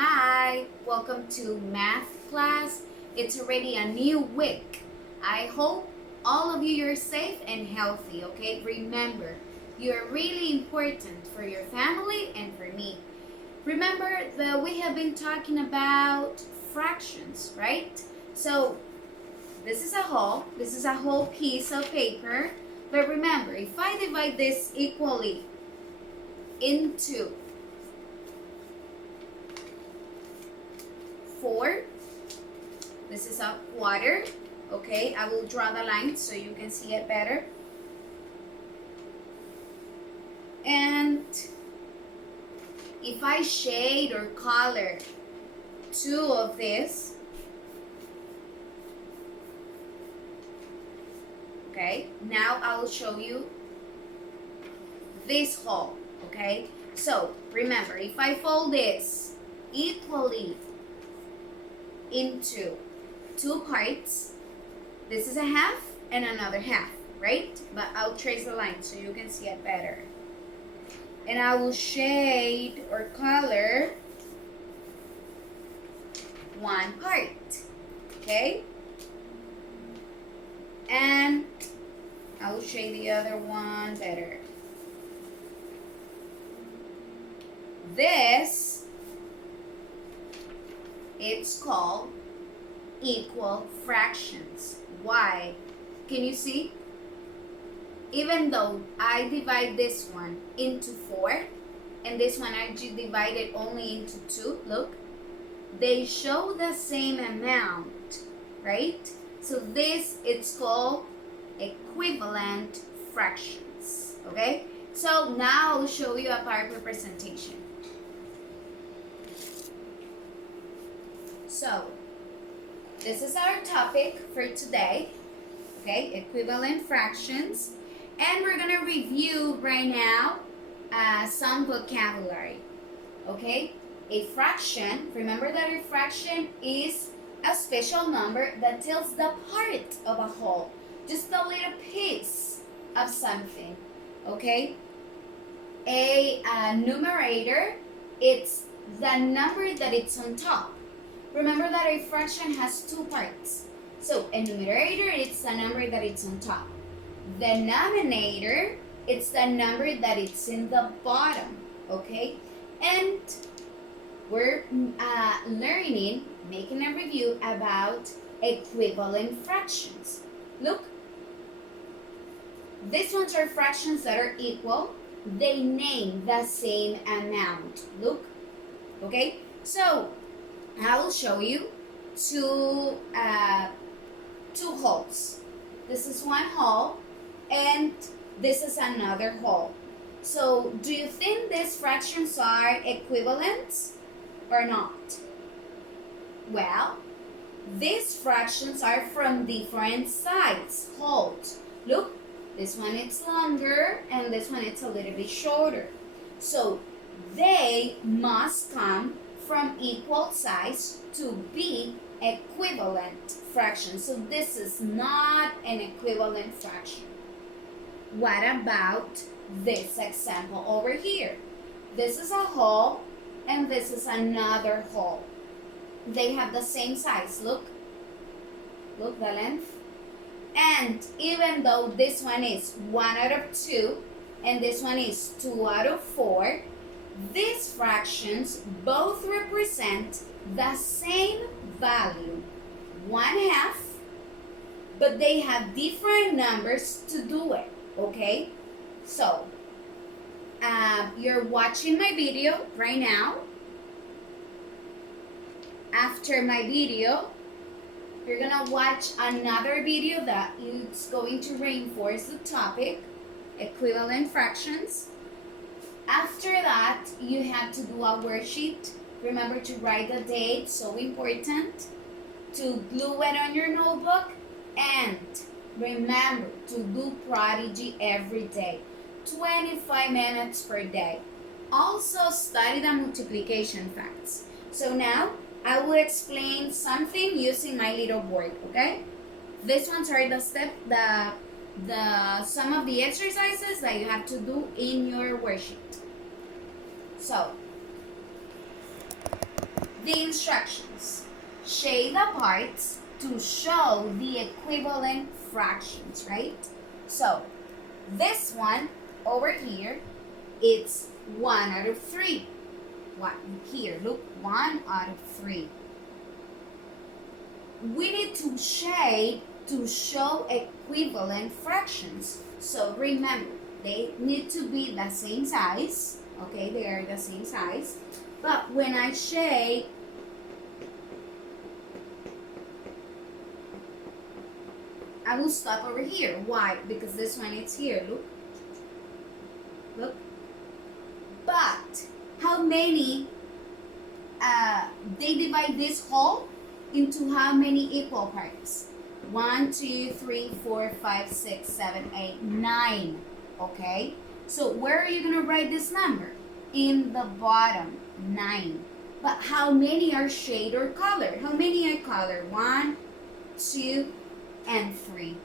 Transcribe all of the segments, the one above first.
Hi, welcome to math class. It's already a new week. I hope all of you are safe and healthy, okay? Remember, you're really important for your family and for me. Remember that we have been talking about fractions, right? So, this is a whole piece of paper. But remember, if I divide this equally into 4, this is a quarter. Okay, I will draw the line so you can see it better. And if I shade or color 2 of this, okay, now I will show you this whole, okay? So remember, if I fold this equally into 2 parts, this is a half and another half, right? But I'll trace the line so you can see it better. And I will shade or color 1 part, okay? And I will shade the other one better. This, it's called equal fractions. Why? Can you see? Even though I divide this one into 4 and this one I divide it only into 2, look, they show the same amount, right? So this, it's called equivalent fractions, okay? So now I'll show you a part representation. So this is our topic for today, okay? Equivalent fractions. And we're gonna review right now some vocabulary, okay? A fraction, remember that a fraction is a special number that tells the part of a whole, just a little piece of something, okay? A numerator, it's the number that it's on top. Remember that a fraction has 2 parts. So a numerator, it's the number that it's on top. The denominator, it's the number that it's in the bottom, okay? And we're learning, making a review about equivalent fractions. Look, these ones are fractions that are equal. They name the same amount. Look, okay? So I will show you two wholes. This is one whole, and this is another whole. So do you think these fractions are equivalent or not? Well, these fractions are from different sides, wholes. Look, this one is longer and this one is a little bit shorter. So they must come from equal size to be equivalent fractions. So this is not an equivalent fraction. What about this example over here? This is a whole and this is another whole. They have the same size. Look the length. And even though this one is 1 out of 2 and this one is 2 out of 4, these fractions both represent the same value, 1/2, but they have different numbers to do it, okay? So, you're watching my video right now. After my video, you're gonna watch another video that is going to reinforce the topic, equivalent fractions. After that, you have to do a worksheet. Remember to write the date, so important. To glue it on your notebook. And remember to do Prodigy every day. 25 minutes per day. Also study the multiplication facts. So now, I will explain something using my little board, okay? These ones are some of the exercises that you have to do in your worksheet. So, The instructions. Shade the parts to show the equivalent fractions, right? So, this one over here, it's 1 out of 3. What here, look, 1 out of 3. We need to shade to show equivalent fractions. So remember, they need to be the same size. Okay, they are the same size. But when I shade, I will stop over here. Why? Because this one is here. Look. Look. But how many, they divide this whole into how many equal parts? 1, 2, 3, 4, 5, 6, 7, 8, 9. Okay? So where are you going to write this number? In the bottom, 9. But how many are shade or colored? How many are colored? 1, 2, and 3.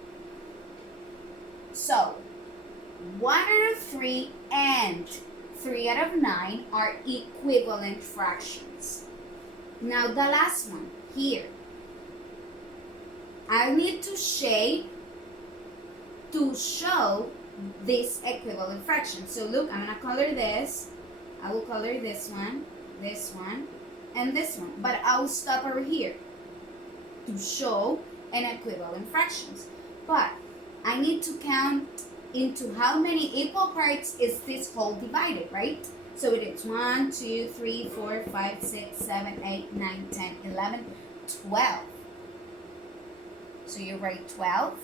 So 1 out of 3 and 3 out of 9 are equivalent fractions. Now the last one here. I need to shade to show this equivalent fraction. So look, I'm gonna color this. I will color this one, and this one. But I'll stop over here to show an equivalent fractions. But I need to count into how many equal parts is this whole divided, right? So it is 1, 2, 3, 4, 5, 6, 7, 8, 9, 10, 11, 12. So you write 12.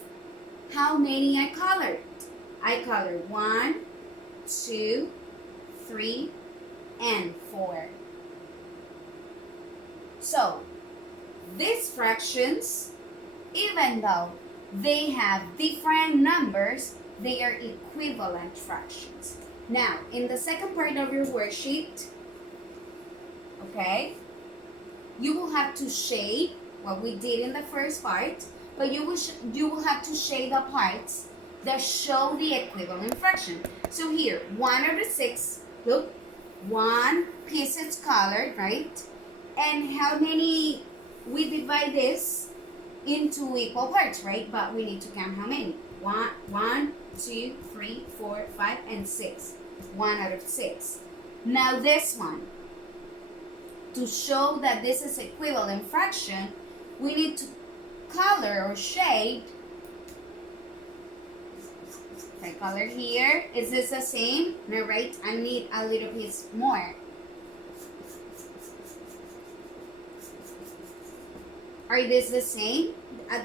How many I colored? I colored 1, 2, 3, and 4. So these fractions, even though they have different numbers, they are equivalent fractions. Now, in the second part of your worksheet, okay, you will have to shade what we did in the first part, but you will have to shade the parts that show the equivalent fraction. So here, 1 over 6, look, 1 piece is colored, right? And how many, we divide this into equal parts, right? But we need to count how many. 1, 2, 3, 4, 5, and 6. 1 out of 6. Now this one, to show that this is equivalent fraction, we need to color or shade. I color here. Is this the same? No, right? I need a little piece more. Are these the same?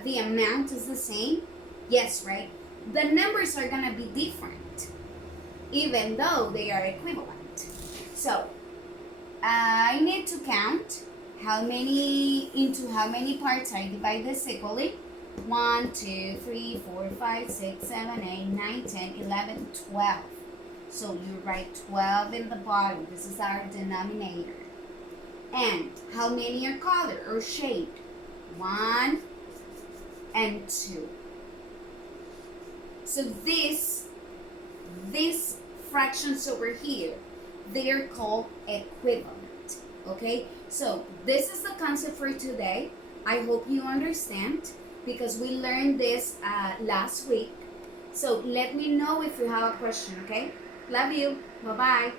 The amount is the same? Yes, right? The numbers are going to be different, even though they are equivalent. So, I need to count how many, into how many parts I divide this equally. 1, 2, 3, 4, 5, 6, 7, 8, 9, 10, 11, 12. So you write 12 in the bottom. This is our denominator. And how many are colored or shaded? 1 and 2. So these fractions over here, they are called equivalent. Okay? So this is the concept for today. I hope you understand, because we learned this last week. So let me know if you have a question, okay? Love you. Bye-bye.